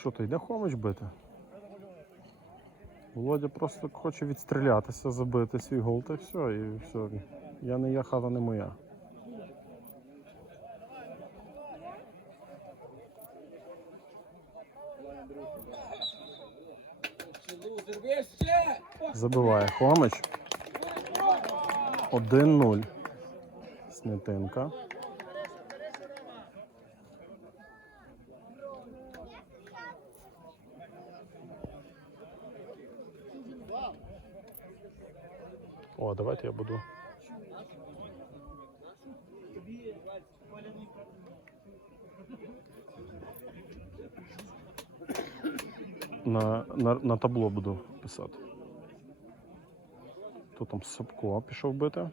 Що то йде Хомич бити? Володя просто хоче відстрілятися, забити свій гол та все, і все. Я не я, хата не моя. Забиває Хомич. 1-0. Снятинка. О, давайте я буду. На, на, на табло буду писати. Хто там Сапко пішов бити?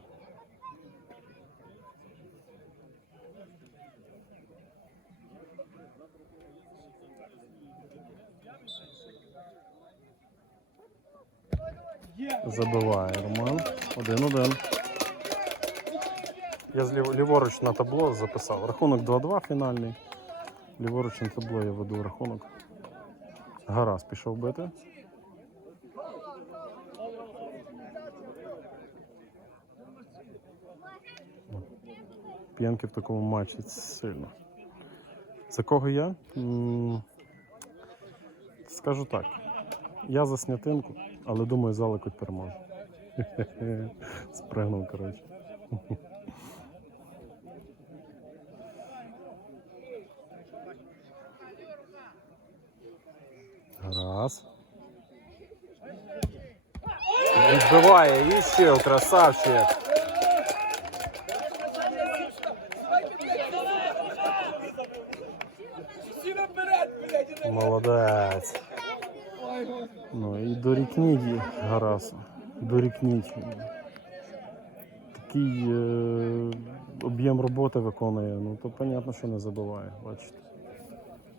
Забиває Роман. Один-один. Я ліворуч на табло записав. Рахунок 2-2 фінальний. Ліворуч на табло я веду рахунок. Гараз пішов бити. П'янки в такому матчі сильно. За кого я? Скажу так. Я за снятинку, але думаю, заликуть переможе. Спригнув, коротше. Раз. Відбиває Іщев, красавчик. Молодець. Ну і дорікніть її, Гарасу. Дорікніть. Такий е, об'єм роботи виконує, ну то понятно, що не забуває, бачите.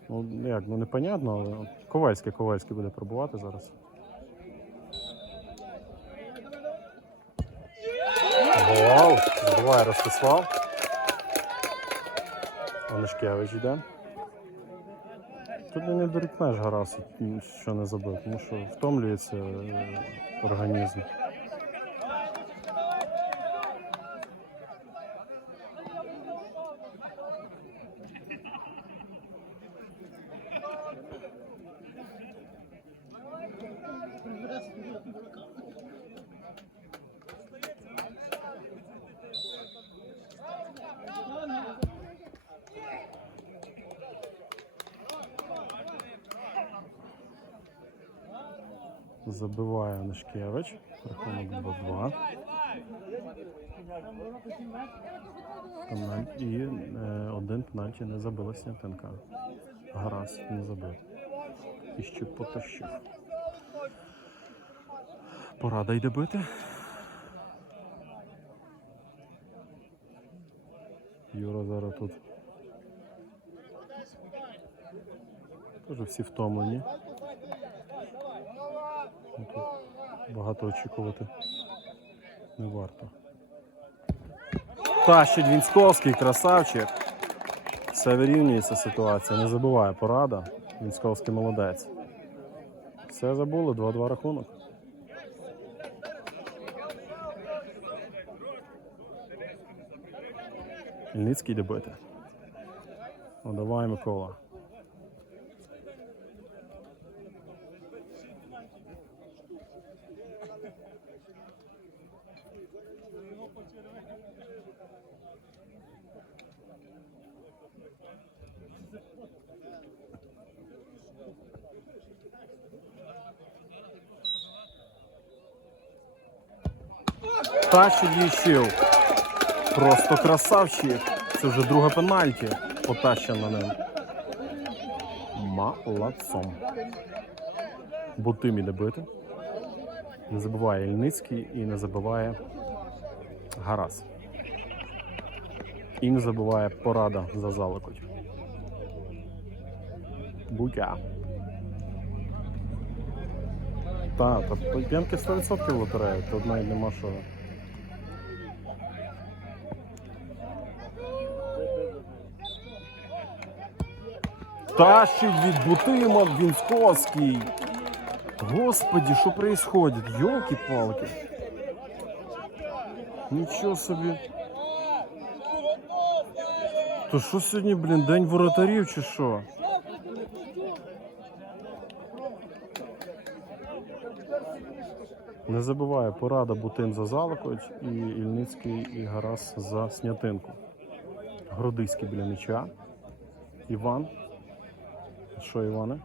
Ну як, ну непонятно, але Ковальський Ковальський буде пробувати зараз. Гол! Забиває Ростислав. Онишкевич йде. Тут і не дорікнеш Гарасу, що не забив, тому що втомлюється е, організм. Забиває Онишкевич. Рахунок 2-2. І е, один пенальті не забила Снятинка. Гарас не забив. І ще потащив. Порада йде бити. Юра зараз тут. Теж всі втомлені. Багато очікувати не варто. Тащить Вінськовський, красавчик. Все вирівнюється ситуація, не забуває порада. Вінськовський молодець. Все забули, 2-2 рахунок. Ільницький йде бити. Ну давай, Микола. Тащить Ющив. Просто красавчик. Це вже друга пенальті. Потащена ним. Молодцом. Бутим іде бити. Не забуває Ільницький і не забуває Гарас. І не забуває порада за заликоть. Бутя. Та, та п'янки 100% лотерея, тут навіть нема що. Тащить від Бутима Вінсковський. Господи, що происходит? Йолки-палки. Нічого собі. То що сьогодні, блін, день воротарів чи що? Не забуває порада Бутим за Заликович і Ільницький і Гарас за Снятинку. Гродиський біля м'яча. Іван. Що, Іване?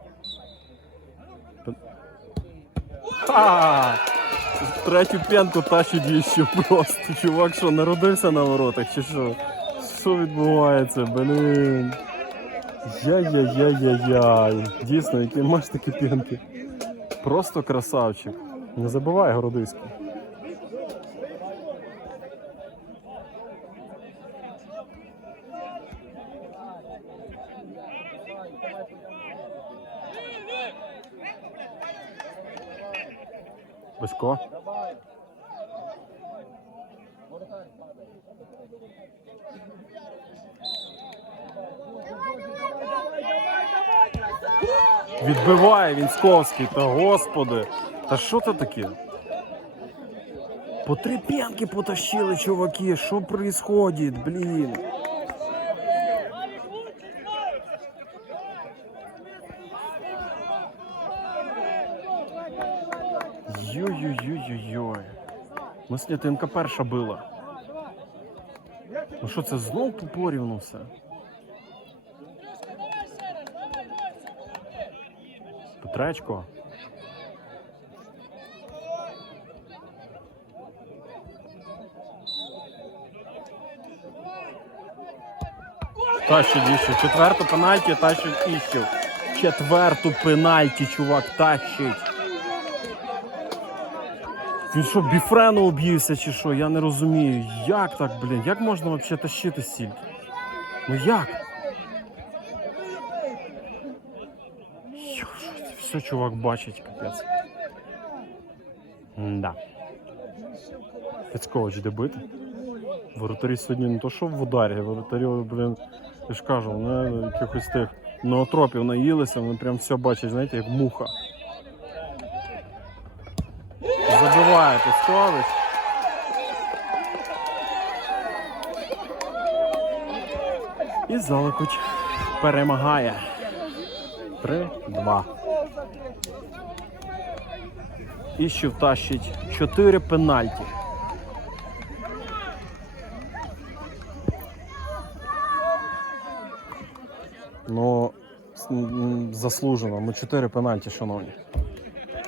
Третю п'янку тащить іще просто. Чувак, що народився на воротах, чи що? Що відбувається, блін? Яй-яй-яй-яй-яй. Дійсно, які маєш такі п'янки. Просто красавчик. Не забувай Городиський. Бочко. Відбиває Вінськовський, та господи. Та що це таке? По три п'янки потащили, чуваки. Що происходит, блін? Йой-йой-йой-йой. Ну, снятинка перша била. Ну що це знов порівну все? Петречко. Тащить іще. Четверту пенальті тащить іще. Четверту пенальті, чувак, тащить. Він що, біфрену об'ївся чи що? Я не розумію. Як так, блін? Як можна взагалі тащити стільки? Ну як? Все чувак бачить, капець. Да. Пецькович де бити? Воротарі сьогодні не то, що в ударі, воротарі, блін, я ж кажу, вони якихось тих ноотропів наїлися, вони прям все бачать, знаєте, як муха. Забиває Пецькович. І Заликуч перемагає. 3-2. І ще втащить 4 пенальті. Ну, заслужено. Ну, 4 пенальті, шановні.